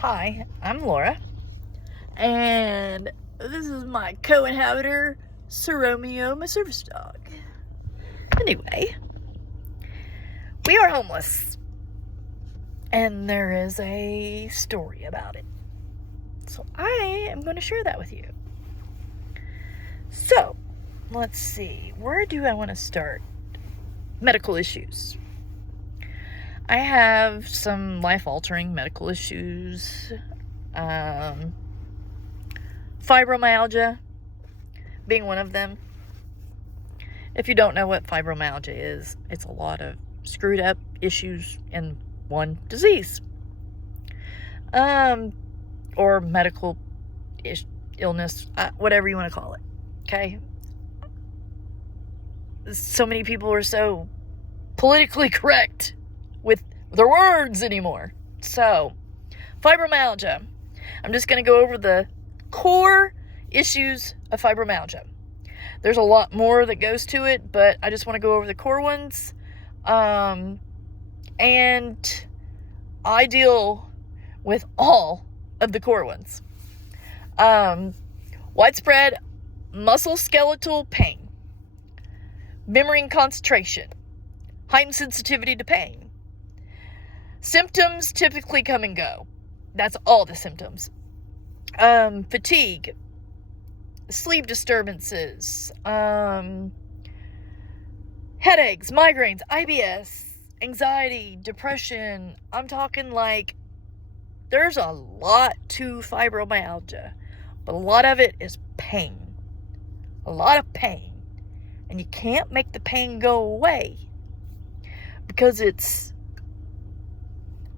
Hi, I'm Laura, and this is my co-inhabitor, Sir Romeo, my service dog. Anyway, we are homeless, and there is a story about it. So I am going to share that with you. So, let's see, where do I want to start? Medical issues. I have some life-altering medical issues. Fibromyalgia being one of them. If you don't know what fibromyalgia is, it's a lot of screwed up issues in one disease. Or medical illness, whatever you want to call it. Okay? So many people are so politically correct with their words anymore. So, fibromyalgia. I'm just going to go over the core issues of fibromyalgia. There's a lot more that goes to it, but I just want to go over the core ones. And I deal with all of the core ones. Widespread musculoskeletal pain, memory and concentration, heightened sensitivity to pain. Symptoms typically come and go. That's all the symptoms. Fatigue, sleep disturbances, headaches, migraines, IBS, anxiety, depression. I'm talking like there's a lot to fibromyalgia, but a lot of it is pain. A lot of pain. And you can't make the pain go away because it's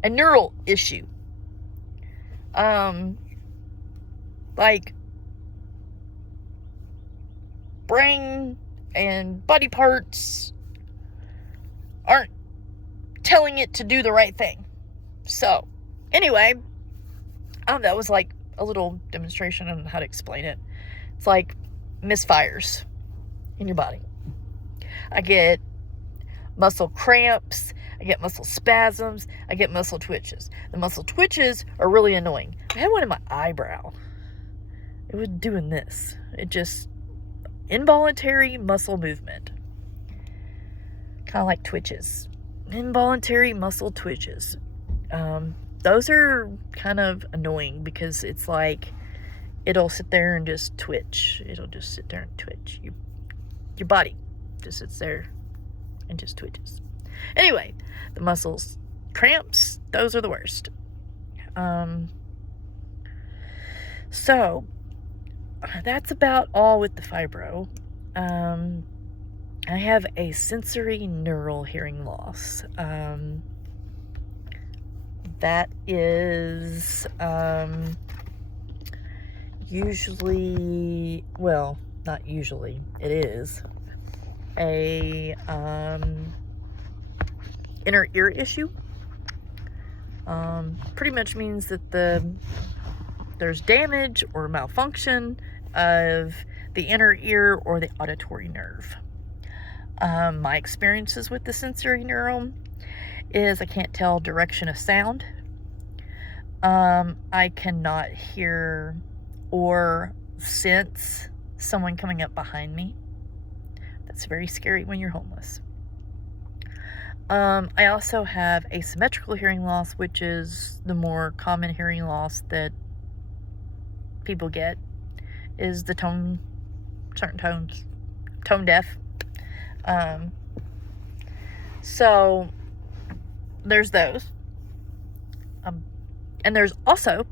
a neural issue. Like brain and body parts aren't telling it to do the right thing. So, anyway, that was like a little demonstration on how to explain it. It's like misfires in your body. I get muscle cramps, I get muscle spasms, I get muscle twitches. The muscle twitches are really annoying. I had one in my eyebrow. It was doing this. It just, involuntary muscle movement. Kind of like twitches. Involuntary muscle twitches. Those are kind of annoying because it's like, it'll sit there and just twitch. It'll just sit there and twitch. Your body just sits there and just twitches. Anyway, the muscles cramps, those are the worst. So that's about all with the fibro. I have a sensory neural hearing loss. That is usually, well, not usually, it is a inner ear issue. Pretty much means that there's damage or malfunction of the inner ear or the auditory nerve. My experiences with the sensory neural is I can't tell direction of sound. I cannot hear or sense someone coming up behind me. That's very scary when you're homeless. I also have asymmetrical hearing loss, which is the more common hearing loss that people get, is the certain tones, tone deaf. So there's those. And there's also,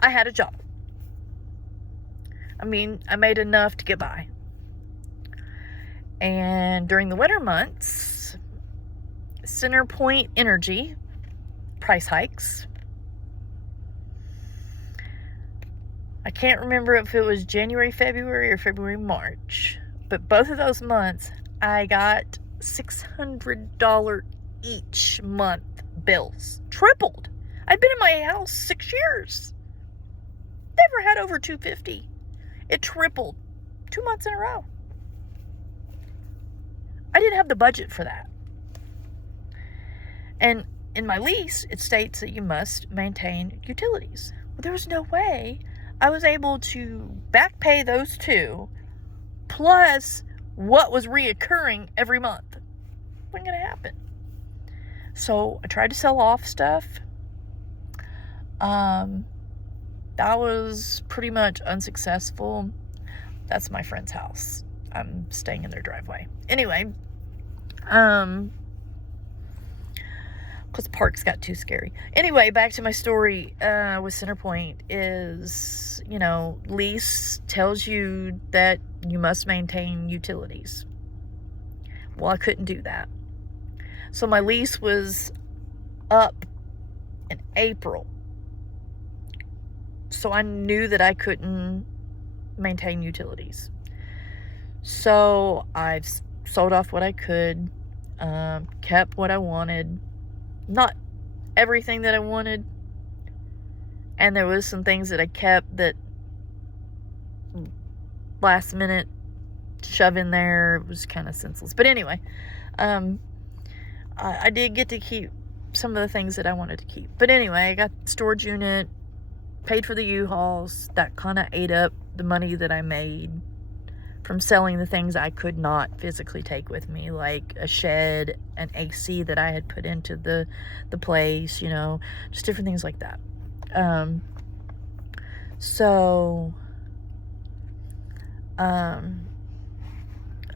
I had a job. I mean, I made enough to get by. And during the winter months, CenterPoint Energy price hikes. I can't remember if it was January, February, or February, March. But both of those months, I got $600 each month bills. Tripled. I'd been in my house 6 years. Never had over $250. It tripled 2 months in a row. I didn't have the budget for that. And in my lease, it states that you must maintain utilities. Well, there was no way I was able to back pay those two plus what was reoccurring every month. Wasn't going to happen. So I tried to sell off stuff. That was pretty much unsuccessful. That's my friend's house. I'm staying in their driveway. Anyway, because the parks got too scary. Anyway, back to my story with Centerpoint is, lease tells you that you must maintain utilities. Well, I couldn't do that. So my lease was up in April. So I knew that I couldn't maintain utilities. So I've sold off what I could, kept what I wanted. Not everything that I wanted. And there was some things that I kept that last minute shove in there was kind of senseless. But anyway, I did get to keep some of the things that I wanted to keep. But anyway, I got the storage unit, paid for the U-Hauls. That kind of ate up the money that I made from selling the things I could not physically take with me, like a shed, an AC that I had put into the place, just different things like that.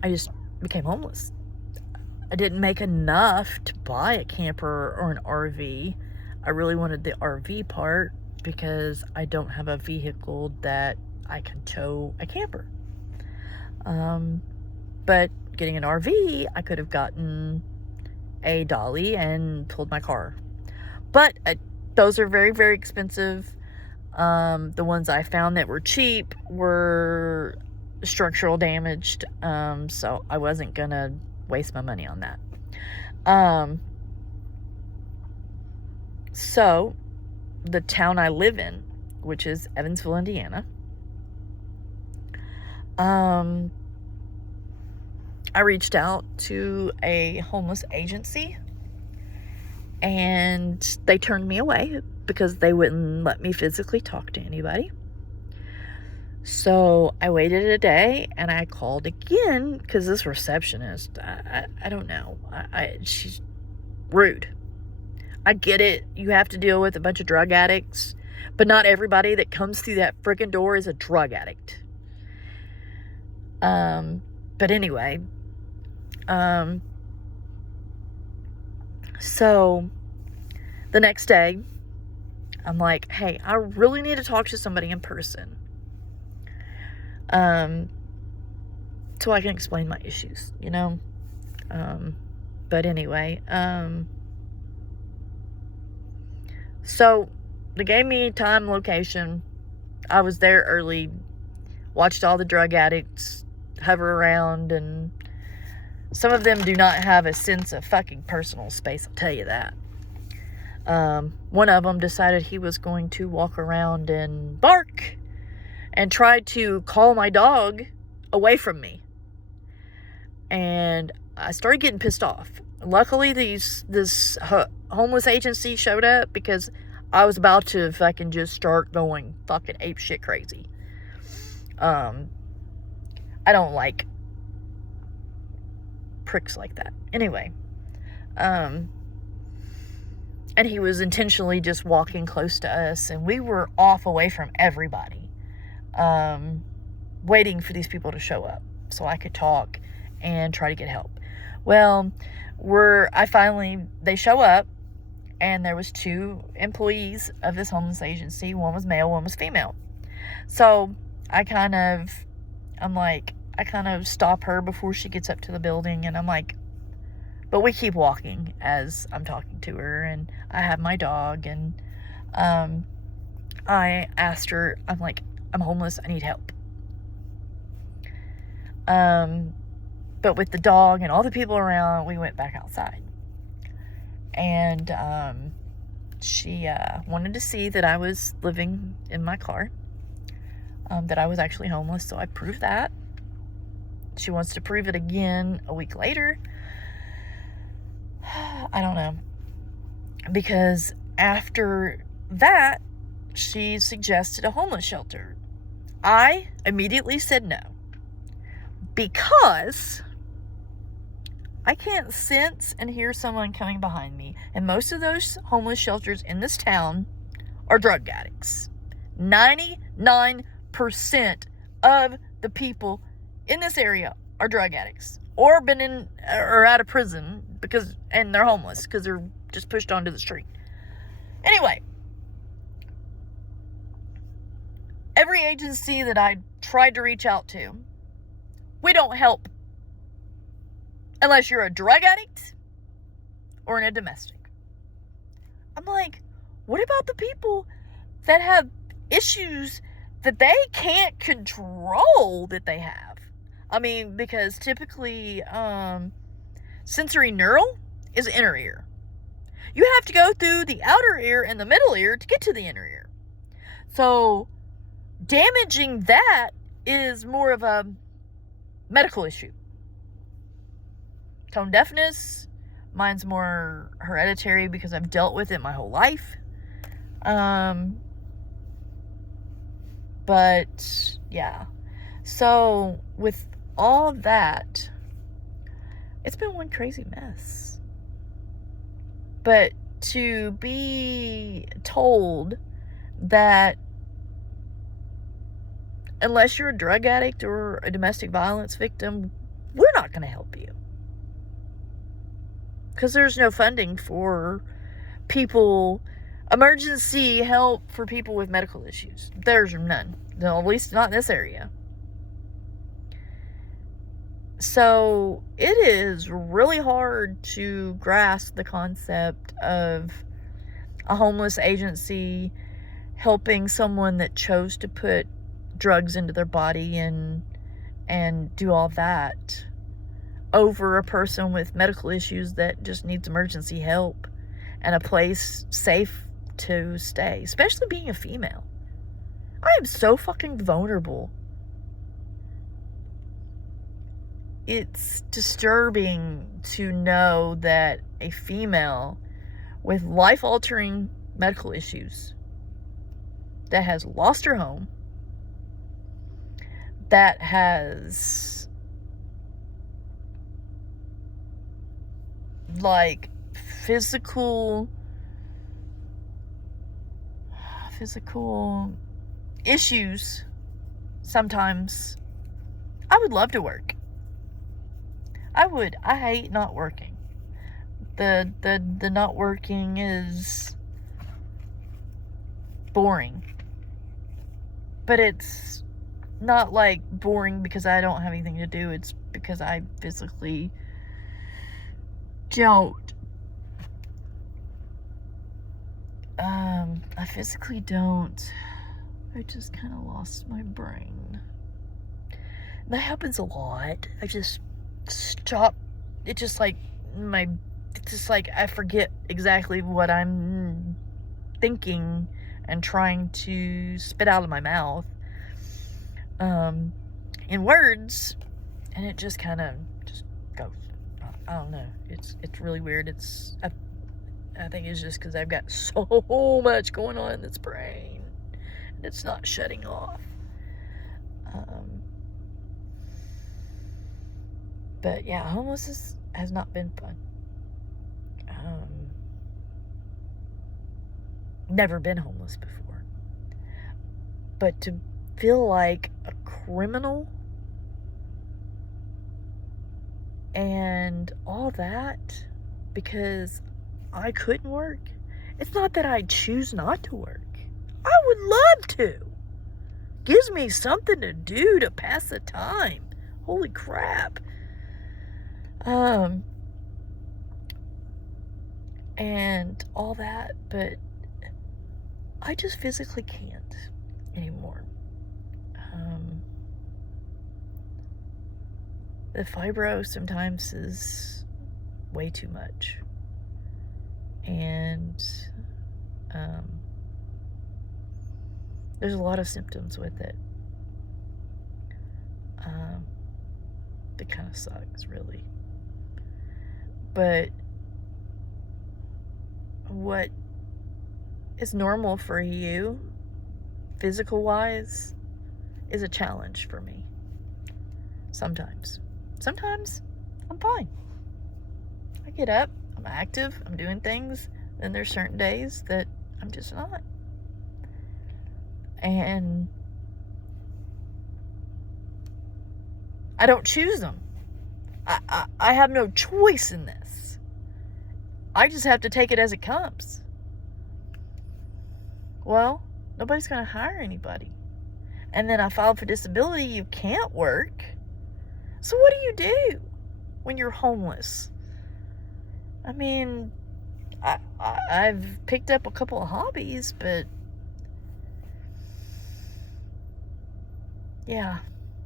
I just became homeless. I didn't make enough to buy a camper or an RV. I really wanted the RV part because I don't have a vehicle that I can tow a camper. But getting an RV, I could have gotten a dolly and pulled my car. But those are very, very expensive. The ones I found that were cheap were structural damaged. So I wasn't gonna waste my money on that. So the town I live in, which is Evansville, Indiana, I reached out to a homeless agency and they turned me away because they wouldn't let me physically talk to anybody. So I waited a day and I called again because this receptionist, I don't know, she's rude. I get it. You have to deal with a bunch of drug addicts, but not everybody that comes through that freaking door is a drug addict. But anyway, so the next day I'm like, hey, I really need to talk to somebody in person. So I can explain my issues, but anyway, so they gave me time, location. I was there early, watched all the drug addicts hover around, and some of them do not have a sense of fucking personal space, I'll tell you that. One of them decided he was going to walk around and bark and tried to call my dog away from me. And I started getting pissed off. Luckily, this homeless agency showed up because I was about to fucking just start going fucking apeshit crazy. I don't like pricks like that. Anyway, and he was intentionally just walking close to us, and we were off away from everybody, waiting for these people to show up so I could talk and try to get help. Well, they show up, and there was 2 employees of this homeless agency. One was male, one was female. So I kind of stop her before she gets up to the building, and I'm like, but we keep walking as I'm talking to her, and I have my dog, and I asked her, I'm like, I'm homeless, I need help. But with the dog and all the people around, we went back outside. And she wanted to see that I was living in my car, that I was actually homeless, so I proved that. She wants to prove it again a week later. I don't know. because after that, she suggested a homeless shelter. I immediately said no, because I can't sense and hear someone coming behind me. And most of those homeless shelters in this town are drug addicts. 99% of the people in this area are drug addicts, or been in or out of prison and they're homeless because they're just pushed onto the street. Anyway, every agency that I tried to reach out to, we don't help unless you're a drug addict or in a domestic. I'm like, what about the people that have issues that they can't control that they have? I mean, because typically sensory neural is inner ear. You have to go through the outer ear and the middle ear to get to the inner ear. So damaging that is more of a medical issue. Tone deafness, mine's more hereditary because I've dealt with it my whole life. But yeah, so with all that, it's been one crazy mess. But to be told that unless you're a drug addict or a domestic violence victim, we're not going to help you, because there's no funding for emergency help for people with medical issues. There's none. No, at least not in this area. So it is really hard to grasp the concept of a homeless agency helping someone that chose to put drugs into their body and do all that over a person with medical issues that just needs emergency help and a place safe to stay, especially being a female. I am so fucking vulnerable. It's disturbing to know that a female with life-altering medical issues that has lost her home, that has like physical issues sometimes. I would love to work. I would. I hate not working. The not working is boring. But it's not like boring because I don't have anything to do. It's because I physically don't. I physically don't. I just kind of lost my brain. That happens a lot. I just stop. It's just like I forget exactly what I'm thinking and trying to spit out of my mouth in words, and it just kind of just goes. I don't know. It's really weird. I think it's just because I've got so much going on in this brain, and it's not shutting off. But yeah, homelessness has not been fun. Never been homeless before. But to feel like a criminal and all that because I couldn't work. It's not that I choose not to work. I would love to. Gives me something to do to pass the time. Holy crap. And all that, but I just physically can't anymore. The fibro sometimes is way too much. And there's a lot of symptoms with it. It kind of sucks, really. But what is normal for you, physical wise, is a challenge for me. Sometimes I'm fine. I get up, I'm active, I'm doing things. Then there's certain days that I'm just not. And I don't choose them. I have no choice in this. I just have to take it as it comes. Well, nobody's going to hire anybody. And then I filed for disability. You can't work. So what do you do when you're homeless? I mean, I've picked up a couple of hobbies, but yeah,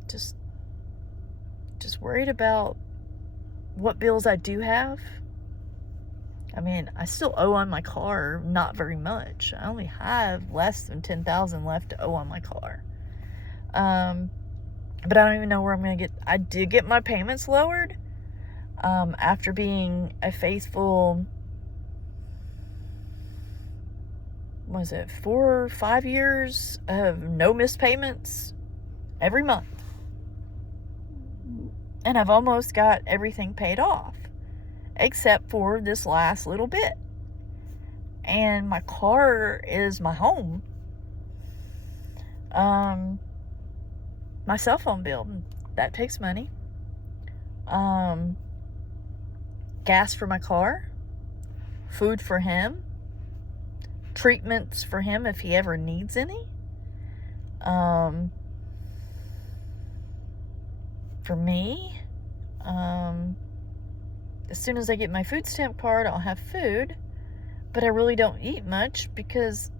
just worried about what bills I do have. I mean, I still owe on my car, not very much. I only have less than $10,000 left to owe on my car. But I don't even know where I'm going to get. I did get my payments lowered after being a faithful, what was it, 4 or 5 years of no missed payments every month. And I've almost got everything paid off, except for this last little bit. And my car is my home. My cell phone bill, that takes money. Gas for my car, food for him, treatments for him if he ever needs any. For me, as soon as I get my food stamp card, I'll have food, but I really don't eat much because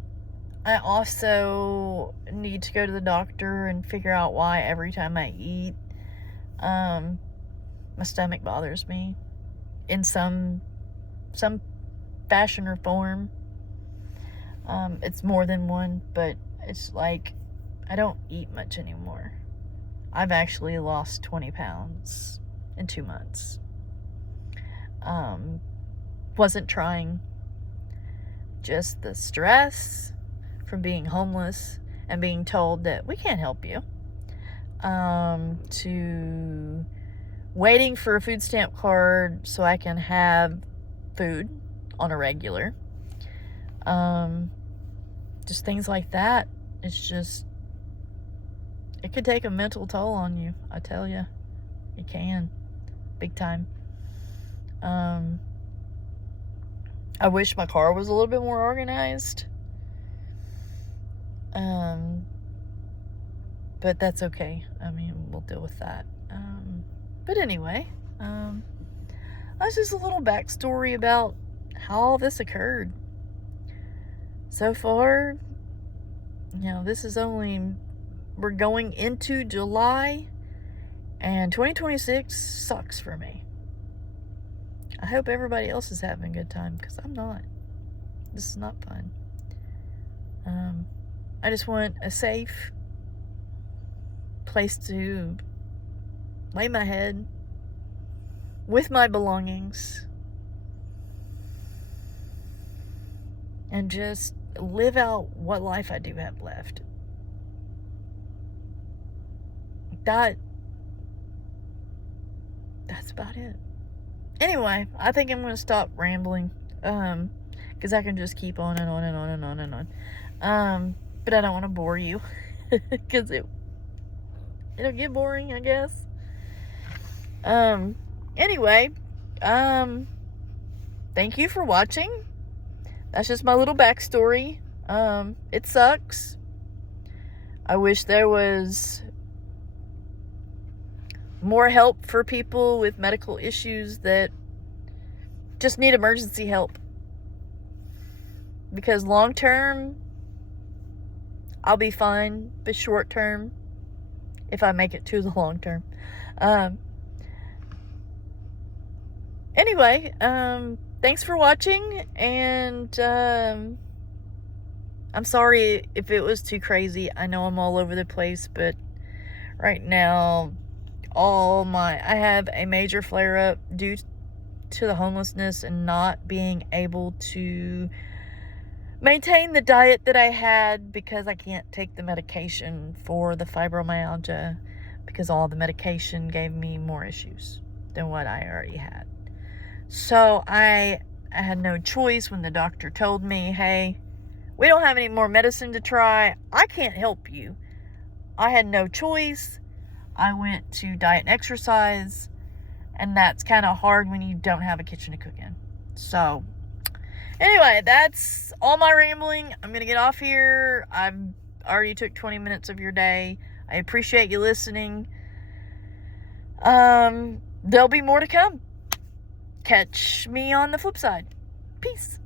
I also need to go to the doctor and figure out why every time I eat, my stomach bothers me in some fashion or form. It's more than one, but it's like I don't eat much anymore. I've actually lost 20 pounds in 2 months. Wasn't trying. Just the stress from being homeless and being told that we can't help you, to waiting for a food stamp card so I can have food on a regular. Just things like that. It's just, it could take a mental toll on you, I tell you. It can. Big time. I wish my car was a little bit more organized. But that's okay. I mean, we'll deal with that. But anyway, that's just a little backstory about how all this occurred. So far, this is only, we're going into July, and 2026 sucks for me. I hope everybody else is having a good time, because I'm not. This is not fun. I just want a safe place to lay my head with my belongings and just live out what life I do have left. That's about it. Anyway, I think I'm going to stop rambling, because I can just keep on and on and on and on and on. But I don't want to bore you, because it'll get boring, I guess. Anyway, thank you for watching. That's just my little backstory. It sucks. I wish there was more help for people with medical issues that just need emergency help. Because long term, I'll be fine, but short term, if I make it to the long term. Anyway, thanks for watching, and I'm sorry if it was too crazy. I know I'm all over the place, but right now, I have a major flare-up due to the homelessness and not being able to maintain the diet that I had because I can't take the medication for the fibromyalgia, because all the medication gave me more issues than what I already had. So I had no choice when the doctor told me, hey, we don't have any more medicine to try. I can't help you. I had no choice. I went to diet and exercise, and that's kind of hard when you don't have a kitchen to cook in. So anyway, that's all my rambling. I'm going to get off here. I've already took 20 minutes of your day. I appreciate you listening. There'll be more to come. Catch me on the flip side. Peace.